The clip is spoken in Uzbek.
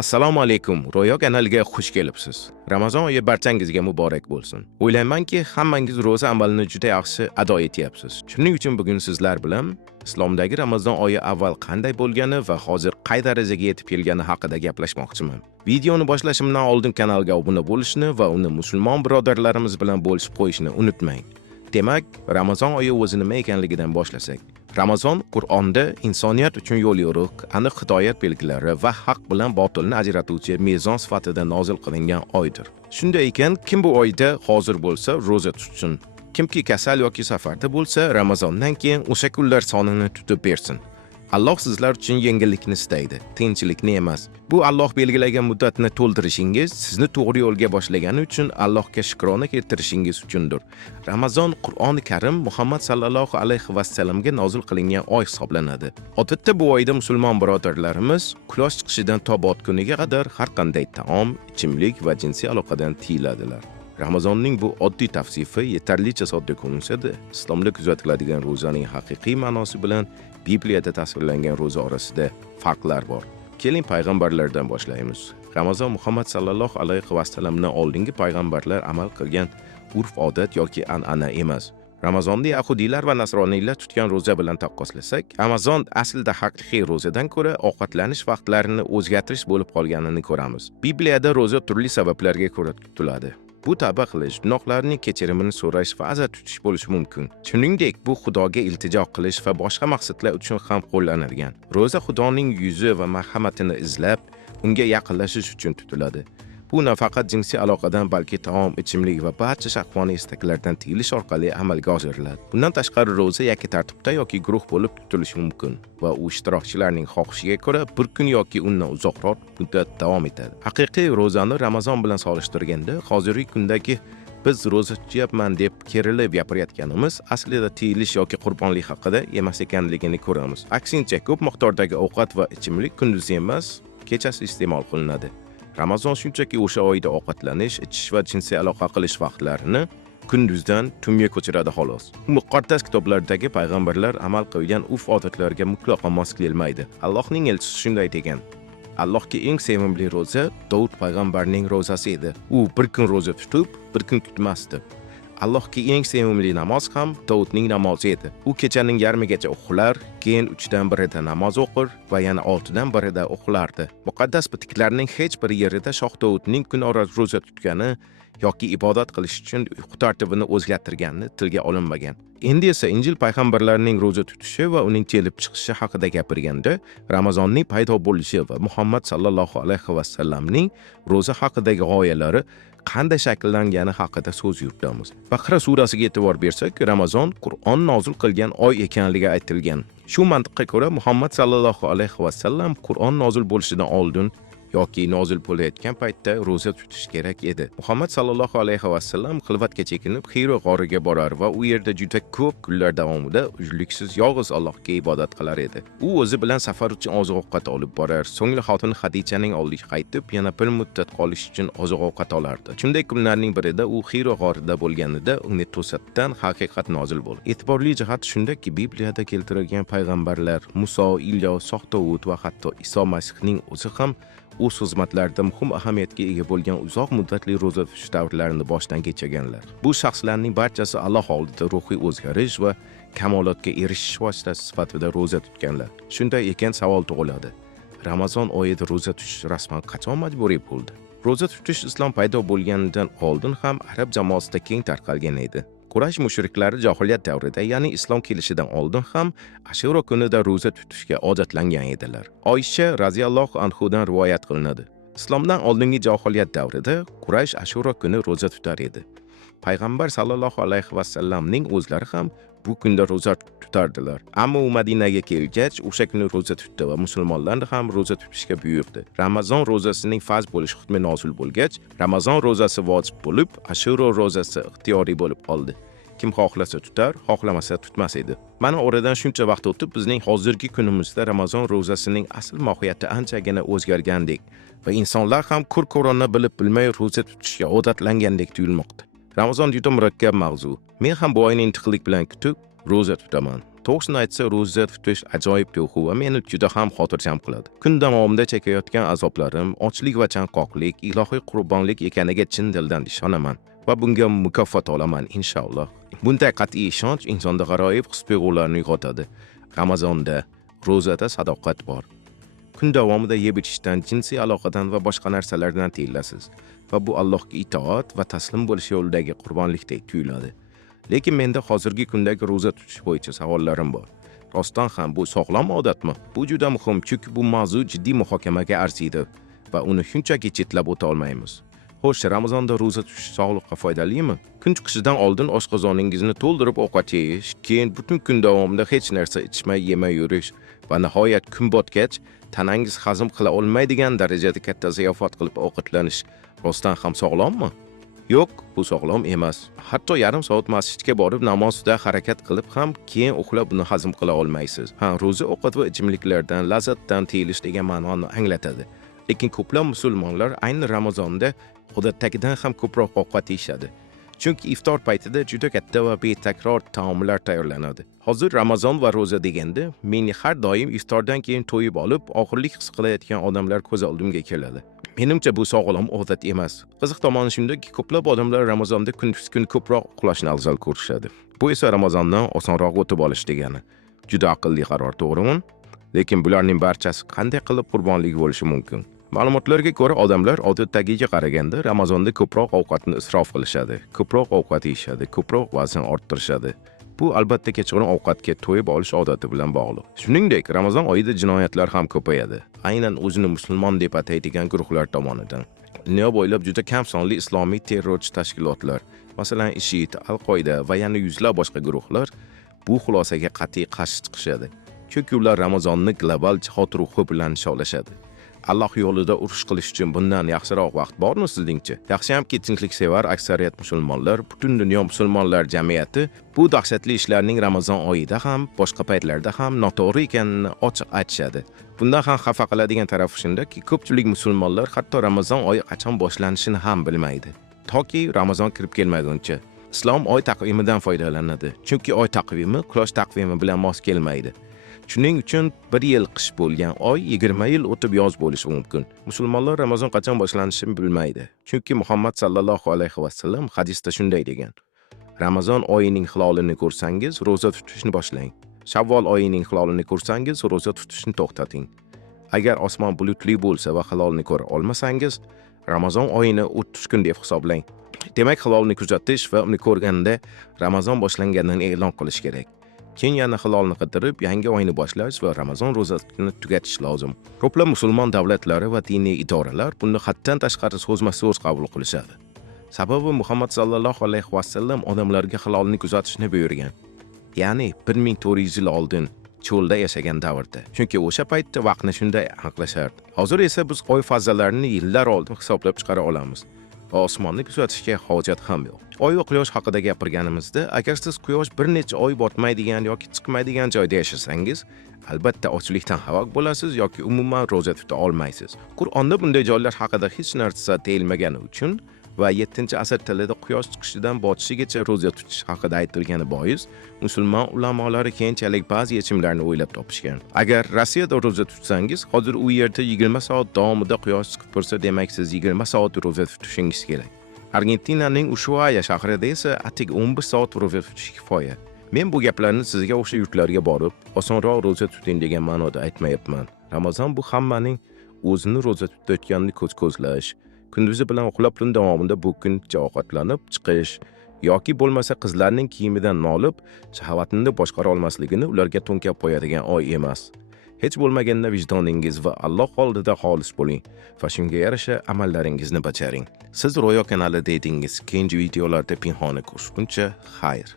Assalomu alaykum. Ro'yo kanaliga xush kelibsiz. Ramazon oyi barchangizga muborak bo'lsin. O'ylaymanki, hammangiz ro'za amalini juda yaxshi ado etyapsiz. Shuning uchun bugun sizlar bilan islomdagi Ramazon oyi avval qanday bo'lgani va hozir qay darajaga yetib kelgani haqida gaplashmoqchiman. Videoni boshlashimdan oldin kanalga obuna bo'lishni va uni musulmon birodarlarimiz bilan bo'lishib qo'yishni unutmang. Demak, Ramazon oyi o'zi nima ekanligidan boshlasak. Ramazon Qur'onda insoniyat uchun yo'l yo'riq, aniq hidoyat belgilari va haq bilan botilni ajratuvchi mezon sifatida nozil qilingan oydir. Shunday ekan, kim bu oyda hozir bo'lsa roza tutsin. Kimki kasal yoki safarda bo'lsa, Ramazondan keyin o'sha kunlar sonini tutib bersin. Alloh sizlar uchun yengillikni istaydi, tinchlikni emas. Bu Alloh belgilagan muddatni to'ldirishingiz, sizni to'g'ri yo'lga boshlagani uchun Allohga shukrona keltirishingiz uchundir. Ramazon Qur'oni Karim Muhammad sallallohu alayhi va sallamga nozil qilingan oy hisoblanadi. Odatda bu oyda musulmon birodarlarimiz quyosh chiqishidan to botguniga qadar har qanday taom, ichimlik va jinsiy aloqadan tiyiladilar. Ramazonning bu oddiy tavsifi yetarlicha sodda ko'rinsa-da, islomda kuzatiladigan ro'zaning haqiqiy ma'nosi bilan Bibliyada tasvirlangan ro'za orasida farqlar bor. Keling payg'ambarlardan boshlaymiz. Ramazon Muhammad sallallohu alayhi va sallamdan oldingi payg'ambarlar amal qilgan urf-odat yoki an'ana emas. Ramazonni yahudiylar va nasroniylar tutgan ro'za bilan taqqoslasak, Ramazon aslida haqiqiy ro'zadan ko'ra ovqatlanish vaqtlarini o'zgartirish bo'lib qolganini ko'ramiz. Bibliyada ro'za turli sabablarga ko'ra tutiladi. Bu tavba qilish, gunohlarning kechirimini so'rash va aza tutish bo'lishi mumkin. Shuningdek, bu Xudoga iltijo qilish va boshqa maqsadlar uchun ham qo'llanilgan. Ro'za Xudoning yuzi va marhamatini izlab, unga yaqinlashish uchun tutiladi. Bu nafaqat jinsiy aloqadan, balki taom, ichimlik va barcha shahvoniy istaklardan tiyilish orqali amalga oshiriladi. Bundan tashqari ro'za yoki tartibda yoki guruh bo'lib tutilishi mumkin va u ishtirokchilarning xohishiga ko'ra bir kun yoki undan uzoqroq muddat davom etadi. Haqiqiy ro'zani Ramazon bilan solishtirganda, hozirgi kundagi biz ro'za tutyapman deb kerilib gapirayotganimiz aslida tiyilish yoki qurbonlik haqida emas ekanligini ko'ramiz. Aksincha, ko'p miqdordagi ovqat va ichimlik kunduzi emas, kechasi iste'mol qilinadi. Ramazon shunchaki o'sha oyda ovqatlanish, ichish va jinsiy aloqa qilish vaqtlarini kunduzdan tunga ko'chiradi xolos. Muqaddas kitoblardagi payg'ambarlar amal qilgan urf-odatlarga mutlaqo mos kelmaydi. Allohning elchisi shunday degan: Allohga eng sevimli ro'za Davud payg'ambarning ro'zasi edi. U bir kun ro'za tutib, bir kun tutmasdi. Allohga eng sevimli namoz ham Davudning namozi edi. U kechaning yarmigacha uxlar, keyin 3dan 1ida namoz o'qir va yana 6dan 1ida uxlardi. Muqaddas bitiklarning hech bir yerida Shoh Davudning kunora ro'za tutgani yoki ibodat qilish uchun uyqu tartibini o'zgartirgani tilga olinmagan. Endi esa Injil payg'ambarlarning ro'za tutishi va uning kelib chiqishi haqida gapirganda, Ramazonning paydo bo'lishi va Muhammad sallallohu alayhi va sallamning ro'za haqidagi g'oyalari qanday shakllangani haqida so'z yuritamiz. Baqara surasiga e'tibor bersak, Ramazon Qur'on nozil qilgan oy ekanligi aytilgan. Shu mantiqqa ko'ra Muhammad sallallohu alayhi va sallam Qur'on nozil bo'lishidan oldin yoki nozil bo'layotgan paytda ro'za tutish kerak edi. Muhammad sallallohu alayhi va sallam xilvatga chekinib Hiro g'origa borar va u yerda juda ko'p kunlar davomida uzluksiz yolg'iz Allohga ibodat qilar edi. U o'zi bilan safar uchun oziq-ovqat olib borar, so'ngra xotini Xadichaning oldiga qaytib, yana bir muddat qolish uchun oziq-ovqat olardi. Shunday kunlarning birida u Hiro g'orida bo'lganida unga to'satdan haqiqat nozil bo'ldi. E'tiborli jihat shundaki, Bibliyada keltirilgan payg'ambarlar Muso, Ilyos, Shoh Davud va hatto Iso Masihning o'zi ham o'z xizmatlarida muhim ahamiyatga ega bo'lgan uzoq muddatli ro'za tutish davrlarini boshdan kechirganlar. Bu shaxslarning barchasi Alloh oldida ruhiy o'zgarish va kamolotga erishish vositasi sifatida ro'za tutganlar. Shunday ekan savol tug'iladi: Ramazon oyida ro'za tutish rasman qachon majburiy bo'ldi? Ro'za tutish islom paydo bo'lganidan oldin ham arab jamoasida keng tarqalgan edi. Quraysh mushriklari jahiliyat davrida, ya'ni islom kelishidan oldin ham Ashura kunida ro'za tutishga odatlangan edilar. Oysha radhiyallohu anhudan rivoyat qilinadi. Islomdan oldingi jahiliyat davrida Quraysh Ashura kuni ro'za tutar edi. Payg'ambar sallallohu alayhi va sallamning o'zlari ham bu kunda ro'za tutardilar. Ammo u Madinaga kelgach, o'sha kuni ro'za tutdi va musulmonlarni ham ro'za tutishga buyurdi. Ramazon ro'zasining farz bo'lish hukmi nozil bo'lgach, Ramazon ro'zasi vojib bo'lib, Ashura ro'zasi ixtiyoriy bo'lib qoldi. Kim xohlasa tutar, xohlamasa tutmas edi. Mana oradan shuncha vaqt o'tib, bizning hozirgi kunimizda Ramazon ro'zasining asl mohiyati anchagina o'zgargandek va insonlar ham ko'r-ko'rona bilib bilmay ro'za tutishga odatlangandek tuyulmoqda. Ramazon juda murakkab mavzu. Men ham bu oyni intiqlik bilan kutib ro'za tutaman. To'g'risini aytsa, ro'za tutish ajoyib tuyg'u va meni juda ham xotirjam qiladi. Kun davomida chekayotgan azoblarim ochlik va chanqoqlik, ilohiy qurbonlik ekaniga chin dildan ishonaman va bunga mukofot olaman inshaalloh. Bunday qat'iy ishonch insonda g'aroyib his-tuyg'ularni uyg'otadi. Ramazonda ro'zada sadoqat bor. Kun davomida yeb ichishdan, jinsiy aloqadan va boshqa narsalardan tiyilasiz va bu Allohga itoat va taslim bo'lish yo'lidagi qurbonlikdek tuyuladi. Lekin menda hozirgi kundagi ro'za tutish bo'yicha savollarim bor. Rostdan ham bu sog'lom odatmi? Bu juda muhim, chunki bu mavzu jiddiy muhokamaga arziydi va uni shunchaki chetlab o'ta olmaymiz. Xo'sh, Ramazonda ro'za tutish sog'liqqa foydalimi? Kun chiqishidan oldin oshqozoningizni to'ldirib ovqat yeyish, keyin butun kun davomida hech narsa ichmay, yemay yurish va nihoyat kun botgach tanangiz hazm qila olmaydigan darajada katta ziyofat qilib ovqatlanish rostdan ham sog'lommi? Yo'q, bu sog'lom emas. Hatto yarim soat masjidga borib namozda harakat qilib ham keyin uxlab buni hazm qila olmaysiz. Ro'za ovqat va ichimliklardan lazzatdan tiyilish degan ma'noni anglatadi. Lekin ko'plab musulmonlar ayni Ramazonda odatdagidan ham ko'proq ovqat yeyishadi. Chunki iftor paytida juda katta va betakror taomlar tayyorlanadi. Hozir Ramazon va ro'za deganda meni har doim iftordan keyin to'yib olib, og'irlik his qilayotgan odamlar ko'z oldimga keladi. Menimcha bu sog'lom odat emas. Qiziq tomoni shundaki, ko'plab odamlar Ramazonda kunduz kun ko'proq uxlashni afzal ko'rishadi. Bu esa Ramazondan osonroq o'tib olish degani. Juda aqlli qaror, to'g'rimi? Lekin bularning barchasi qanday qilib qurbonlik bo'lishi mumkin? Ma'lumotlarga ko'ra, odamlar odatdagiga qaraganda Ramazonda ko'proq ovqatni isrof qilishadi, ko'proq ovqat yeyishadi, ko'proq vazn orttirishadi. Bu albatta kechqurun ovqatga to'yib olish odati bilan bog'liq. Shuningdek, Ramazon oyida jinoyatlar ham ko'payadi. Aynan o'zini musulmon deb ataydigan guruhlar tomonidan. Dunyo bo'ylab juda kam sonli islomiy terrorchi tashkilotlar, masalan, IShID, Al-Qoida va yana yuzlab boshqa guruhlar bu xulosaga qat'iy qarshi chiqishadi. Chunki ular Ramazonni global jihod ruhi bilan nishonlashadi. Alloh yo'lida urush qilish uchun bundan yaxshiroq vaqt bormi sizningcha? Yaxshiyamki tinchliksevar aksariyat musulmonlar, butun dunyo musulmonlar jamiyati bu dahshatli ishlarning Ramazon oyida ham, boshqa paytlarda ham noto'g'ri ekanini ochiq aytishadi. Bundan ham xafa qiladigan tarafi shundaki, ko'pchilik musulmonlar hatto Ramazon oyi qachon boshlanishini ham bilmaydi. Toki Ramazon kirib kelmaguncha. Islom oy taqvimidan foydalanadi. Chunki oy taqvimi quyosh taqvimi bilan mos kelmaydi. Shuning uchun 1 yil qish bo'lgan oy 20 yil o'tib yoz bo'lishi mumkin. Musulmonlar Ramazon qachon boshlanishini bilmaydi. Chunki Muhammad sallallohu alayhi va sallam hadisda shunday degan: Ramazon oyining hilolini ko'rsangiz, ro'za tutishni boshlang. Shavvol oyining hilolini ko'rsangiz, ro'za tutishni to'xtating. Agar osmon bulutli bo'lsa va hilolni ko'ra olmasangiz, Ramazon oyini 30 kun deb hisoblang. Demak, hilolni kuzatish va uni ko'rganda Ramazon boshlanganini e'lon qilish kerak. Keyin yana hilolni qidirib, yangi oyni boshlash va Ramazon ro'zasini tugatish lozim. Ko'plab musulmon davlatlari va diniy idoralar buni haddan tashqari so'zma-so'z qabul qilishadi. Sababi Muhammad sallallohu alayhi va sallam odamlarga hilolni kuzatishni buyurgan. Ya'ni 1400 yil oldin cho'lda yashagan davrda. Chunki o'sha paytda vaqtni shunday aniqlashardi. Hozir esa biz oy fazalarini yillar oldin hisoblab chiqara olamiz. Osmonni kuzatishga hojat ham yo'q. Oy va quyosh haqida gapirganimizda, agar siz quyosh bir necha oy botmaydigan yoki chiqmaydigan joyda yashasangiz, albatta ochlikdan halok bo'lasiz yoki umuman ro'za tuta olmaysiz. Qur'onda bunday joylar haqida hech narsa deyilmagani uchun va 7-asr tilida quyosh chiqishidan botishigacha ro'za tutish haqida aytilgani bois, musulmon ulamolari keyinchalik ba'zi yechimlarni o'ylab topishgan. Agar Rossiyada ro'za tutsangiz, hozir u yerda 20 soat davomida quyosh chiqib tursa, demak siz 20 soat ro'za tutishingiz kerak. Argentinaning Ushuaia shahrida esa atik 15 soat ro'za tutish kifoya. Men bu gaplarni sizga o'sha yurtlarga borib, osonroq ro'za tuting degan ma'noda aytmayapman. Ramazon bu hammaning o'zini ro'za tutayotganini ko'zlash, kunduzi bilan uxlab tun davomida bu kuncha ovqatlanib chiqish yoki bo'lmasa qizlarning kiyimidan nolib, shahovatini boshqara olmasligini ularga to'nkab qo'yadigan oy emas. Hech bo'lmaganda vijdoningiz va Alloh oldida xolis bo'ling va shunga yarasha amallaringizni bajaring. Siz Ro'yo kanalida edingiz. Keyingi videolarda pinhona ko'rishguncha xayr.